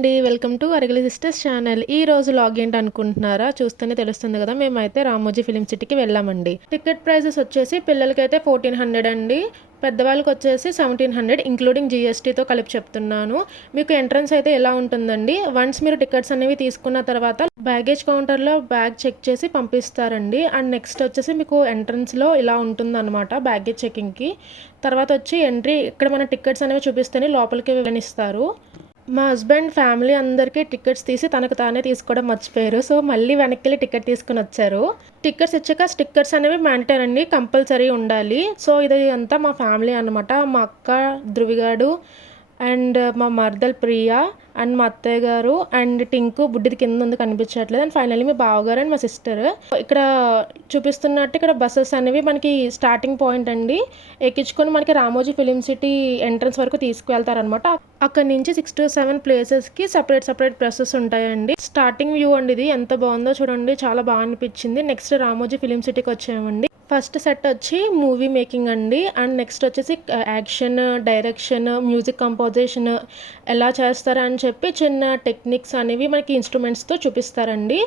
అండి. Welcome to Aragali sisters channel. ఈ రోజు వ్లాగ్ ఏంటనుకుంటున్నారా? చూస్తేనే తెలుస్తుంది కదా! మేమైతే రామోజీ ఫిల్మ్ సిటీకి వెళ్ళామండి. టికెట్ ప్రైజెస్ వచ్చేసి పిల్లలకైతే 1400 అండి. పెద్దవాళ్ళకొచ్చేసి 1700 ఇంక్లూడింగ్ జీఎస్టీతో కలిపి చెప్తున్నాను. మీకు ఎంట్రన్స్ అయితే ఎలా ఉంటుందండి, వన్స్ మీరు టికెట్స్ అనేవి తీసుకున్న తర్వాత బ్యాగేజ్ కౌంటర్లో బ్యాగ్ చెక్ చేసి పంపిస్తారండి. అండ్ నెక్స్ట్ వచ్చేసి మీకు ఎంట్రన్స్లో ఇలా ఉంటుందన్నమాట బ్యాగేజ్ చెకింగ్కి. తర్వాత వచ్చి ఎంట్రీ ఇక్కడ మన టికెట్స్ అనేవి చూపిస్తేనే లోపలికి వెళ్ళనిస్తారు. మా హస్బెండ్ ఫ్యామిలీ అందరికీ టికెట్స్ తీసి తనకు తానే తీసుకోవడం మర్చిపోయారు. సో మళ్ళీ వెనక్కి టికెట్ తీసుకుని వచ్చారు. టికెట్స్ ఇచ్చాక స్టిక్కర్స్ అనేవి మ్యాండేటరీ అండి, కంపల్సరీ ఉండాలి. సో ఇది అంతా మా ఫ్యామిలీ అనమాట. మా అక్క ధృవిగాడు అండ్ మా మర్దల్ ప్రియా అండ్ మా అత్తయ్య గారు అండ్ టింకు బుడ్డిది కింద ఉంది కనిపించట్లేదు. అండ్ ఫైనల్లీ మా బావగారు అండ్ మా సిస్టర్. ఇక్కడ చూపిస్తున్నట్టు ఇక్కడ బస్సెస్ అనేవి మనకి స్టార్టింగ్ పాయింట్ అండి ఎక్కించుకొని మనకి రామోజీ ఫిలిం సిటీ ఎంట్రన్స్ వరకు తీసుకువెళ్తారనమాట. అక్కడ నుంచి 6 to 7 ప్లేసెస్కి సపరేట్ బస్సెస్ ఉంటాయండి. స్టార్టింగ్ వ్యూ అండి ఇది, ఎంత బాగుందో చూడండి, చాలా బాగా అనిపించింది. నెక్స్ట్ రామోజీ ఫిలిం సిటీకి వచ్చామండి. ఫస్ట్ సెట్ వచ్చి మూవీ మేకింగ్ అండి. అండ్ నెక్స్ట్ వచ్చేసి యాక్షన్, డైరెక్షన్, మ్యూజిక్ కంపోజిషన్ ఎలా చేస్తారా అని చెప్పి చిన్న టెక్నిక్స్ అనేవి మనకి ఇన్స్ట్రుమెంట్స్తో చూపిస్తారండి.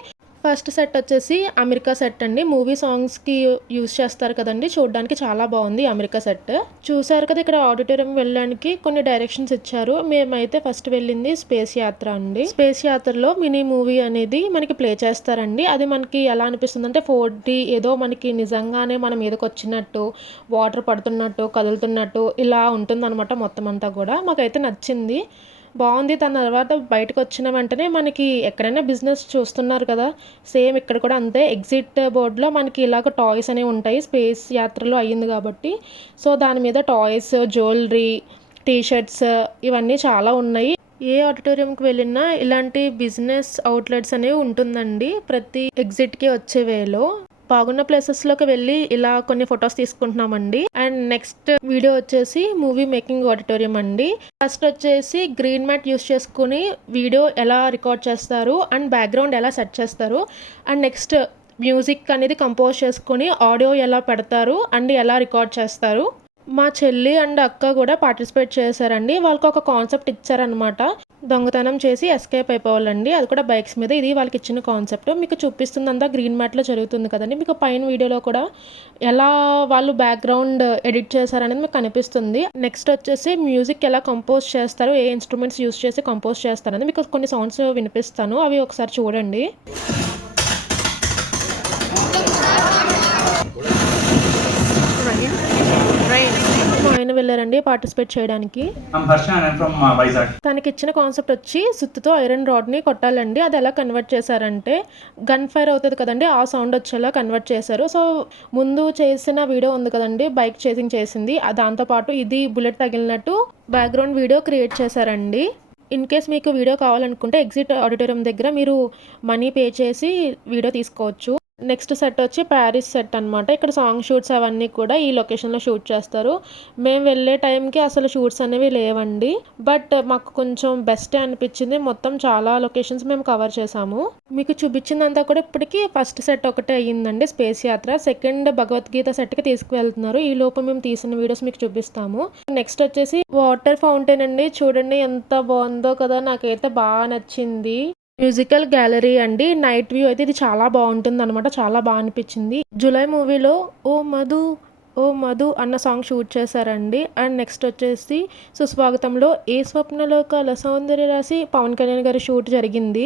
ఫస్ట్ సెట్ వచ్చేసి అమెరికా సెట్ అండి. మూవీ సాంగ్స్కి యూజ్ చేస్తారు కదండి, చూడడానికి చాలా బాగుంది అమెరికా సెట్. చూసారు కదా, ఇక్కడ ఆడిటోరియం వెళ్ళడానికి కొన్ని డైరెక్షన్స్ ఇచ్చారు. మేమైతే ఫస్ట్ వెళ్ళింది స్పేస్ యాత్ర అండి. స్పేస్ యాత్రలో మినీ మూవీ అనేది మనకి ప్లే చేస్తారండి. అది మనకి ఎలా అనిపిస్తుంది అంటే 4D, ఏదో మనకి నిజంగానే మనం మీదకి వచ్చినట్టు, వాటర్ పడుతున్నట్టు, కదులుతున్నట్టు ఇలా ఉంటుందన్నమాట. మొత్తం అంతా కూడా మాకైతే నచ్చింది, బాగుంది. దాని తర్వాత బయటకు వచ్చిన వెంటనే మనకి ఎక్కడైనా బిజినెస్ చూస్తున్నారు కదా, సేమ్ ఇక్కడ కూడా అంతే. ఎగ్జిట్ బోర్డులో మనకి ఇలాగ టాయ్స్ అనేవి ఉంటాయి, స్పేస్ యాత్రలో అయ్యింది కాబట్టి. సో దాని మీద టాయ్స్, జ్యువెలరీ, టీషర్ట్స్ ఇవన్నీ చాలా ఉన్నాయి. ఏ ఆడిటోరియంకి వెళ్ళినా ఇలాంటి బిజినెస్ అవుట్లెట్స్ అనేవి ఉంటుందండి ప్రతి ఎగ్జిట్కి వచ్చే వేలో. బాగున్న ప్లేసెస్లోకి వెళ్ళి ఇలా కొన్ని ఫొటోస్ తీసుకుంటున్నామండి. అండ్ నెక్స్ట్ వీడియో వచ్చేసి మూవీ మేకింగ్ ఆడిటోరియం అండి. ఫస్ట్ వచ్చేసి గ్రీన్ మ్యాట్ యూస్ చేసుకుని వీడియో ఎలా రికార్డ్ చేస్తారు అండ్ బ్యాక్గ్రౌండ్ ఎలా సెట్ చేస్తారు, అండ్ నెక్స్ట్ మ్యూజిక్ అనేది కంపోజ్ చేసుకుని ఆడియో ఎలా పెడతారు అండ్ ఎలా రికార్డ్ చేస్తారు. మా చెల్లి అండ్ అక్క కూడా పార్టిసిపేట్ చేశారండి. వాళ్ళకి ఒక కాన్సెప్ట్ ఇచ్చారనమాట, దొంగతనం చేసి ఎస్కేప్ అయిపోవాలండి, అది కూడా బైక్స్ మీద. ఇది వాళ్ళకి ఇచ్చిన కాన్సెప్ట్. మీకు చూపిస్తుందంతా గ్రీన్ మ్యాట్లో జరుగుతుంది కదండి. మీకు పైన వీడియోలో కూడా ఎలా వాళ్ళు బ్యాక్గ్రౌండ్ ఎడిట్ చేశారనేది మీకు కనిపిస్తుంది. నెక్స్ట్ వచ్చేసి మ్యూజిక్ ఎలా కంపోజ్ చేస్తారు, ఏ ఇన్స్ట్రుమెంట్స్ యూస్ చేసి కంపోజ్ చేస్తారనేది మీకు కొన్ని సౌండ్స్ వినిపిస్తాను, అవి ఒకసారి చూడండి. ఆయన వెళ్ళారండి పార్టిసిపేట్ చేయడానికి. తనకి ఇచ్చిన కాన్సెప్ట్ వచ్చి సుత్తుతో ఐరన్ రాడ్ ని కొట్టాలండి. అది ఎలా కన్వర్ట్ చేశారంటే గన్ ఫైర్ అవుతుంది కదండి, ఆ సౌండ్ వచ్చేలా కన్వర్ట్ చేశారు. సో ముందు చేసిన వీడియో ఉంది కదండి, బైక్ చేసింగ్ చేసింది, దాంతోపాటు ఇది బుల్లెట్ తగిలినట్టు బ్యాక్గ్రౌండ్ వీడియో క్రియేట్ చేశారండి. ఇన్ కేస్ మీకు వీడియో కావాలనుకుంటే ఎగ్జిట్ ఆడిటోరియం దగ్గర మీరు మనీ పే చేసి వీడియో తీసుకోవచ్చు. నెక్స్ట్ సెట్ వచ్చి ప్యారిస్ సెట్ అనమాట. ఇక్కడ సాంగ్ షూట్స్ అవన్నీ కూడా ఈ లొకేషన్లో షూట్ చేస్తారు. మేము వెళ్ళే టైంకి అసలు షూట్స్ అనేవి లేవండి, బట్ మాకు కొంచెం బెస్టే అనిపించింది. మొత్తం చాలా లొకేషన్స్ మేము కవర్ చేసాము. మీకు చూపించిందంతా కూడా ఇప్పటికి ఫస్ట్ సెట్ ఒకటే అయ్యిందండి, స్పేస్ యాత్ర. సెకండ్ భగవద్గీత సెట్కి తీసుకువెళ్తున్నారు. ఈ లోపు మేము తీసిన వీడియోస్ మీకు చూపిస్తాము. నెక్స్ట్ వచ్చేసి వాటర్ ఫౌంటైన్ అండి, చూడండి ఎంత బాగుందో కదా, నాకైతే బాగా నచ్చింది. మ్యూజికల్ గ్యాలరీ అండి, నైట్ వ్యూ అయితే ఇది చాలా బాగుంటుంది అనమాట, చాలా బాగా అనిపించింది. జూలై మూవీలో ఓ మధు ఓ మధు అన్న సాంగ్ షూట్ చేశారండి. అండ్ నెక్స్ట్ వచ్చేసి సుస్వాగతంలో ఏ స్వప్నలోకాల సౌందర్య రాసి పవన్ కళ్యాణ్ గారి షూట్ జరిగింది.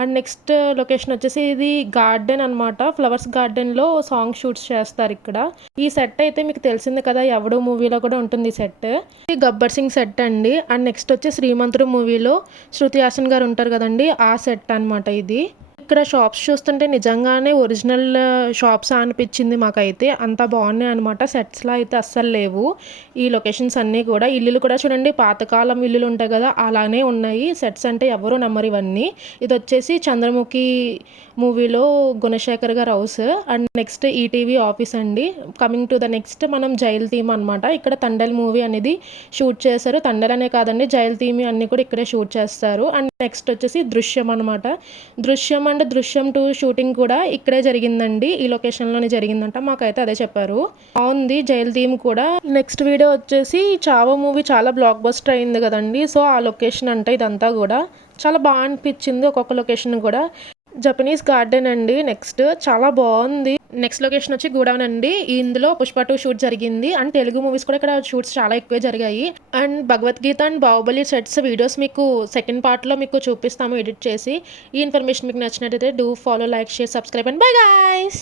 అండ్ నెక్స్ట్ లొకేషన్ వచ్చేసి ఇది గార్డెన్ అనమాట, ఫ్లవర్స్ గార్డెన్లో సాంగ్ షూట్స్ చేస్తారు ఇక్కడ. ఈ సెట్ అయితే మీకు తెలిసింది కదా, ఎవడో మూవీలో కూడా ఉంటుంది ఈ సెట్. ఇది గబ్బర్ సింగ్ సెట్ అండి. అండ్ నెక్స్ట్ వచ్చి శ్రీమంతుడు మూవీలో శృతి హాసన్ గారు ఉంటారు కదండి, ఆ సెట్ అనమాట ఇది. ఇక్కడ షాప్స్ చూస్తుంటే నిజంగానే ఒరిజినల్ షాప్స్ అనిపించింది మాకైతే, అంత బాగున్నాయి అనమాట. సెట్స్లో అయితే అస్సలు లేవు ఈ లొకేషన్స్ అన్నీ కూడా. ఇల్లులు కూడా చూడండి, పాతకాలం ఇల్లులు ఉంటాయి కదా అలానే ఉన్నాయి. సెట్స్ అంటే ఎవరు నమ్మరు ఇవన్నీ. ఇది వచ్చేసి చంద్రముఖి మూవీలో గుణశేఖర్ గారు house. And next ETV office అండి. కమింగ్ టు ద నెక్స్ట్ మనం జైల్ థీమ్ అనమాట. ఇక్కడ తండెల్ మూవీ అనేది షూట్ చేశారు. తండెల్ అనే కాదండి, జైల్ థీమ్ అన్ని కూడా ఇక్కడే షూట్ చేస్తారు. అండ్ నెక్స్ట్ వచ్చేసి దృశ్యం అనమాట. దృశ్యం అండ్ దృశ్యం 2 షూటింగ్ కూడా ఇక్కడే జరిగిందండి. ఈ లొకేషన్‌లోనే జరిగిందంట. మాకైతే అదే చెప్పారు. బావుంది జైలు థీమ్ కూడా. నెక్స్ట్ వీడియో వచ్చేసి 'చావో' మూవీ చాలా బ్లాక్ బస్టర్ అయింది కదండీ! సో, ఆ లొకేషన్ అంట ఇదంతా గూడా. చాలా అనిపిచ్చింది ఒక్కొక్క లొకేషన్ గూడా. జపనీస్ గార్డెన్ అండి నెక్స్ట్. చాలా బావుంది. నెక్స్ట్ లొకేషన్ వచ్చి గూడౌన్ అండి. ఇందులో 'పుష్ప 2' షూట్ జరిగింది. అండ్ తెలుగు మూవీస్ కూడా ఇక్కడ షూట్స్ చాలా ఎక్కువే జరిగాయి. And 'Bhagavad Gita' and 'Baahubali' sets videos మీకు సెకండ్ పార్ట్‌లో మీకు చూపిస్తాము ఎడిట్ చేసి. ఈ ఇన్ఫర్మేషన్ మీకు నచ్చినట్టయితే do follow, like, share, subscribe and bye guys.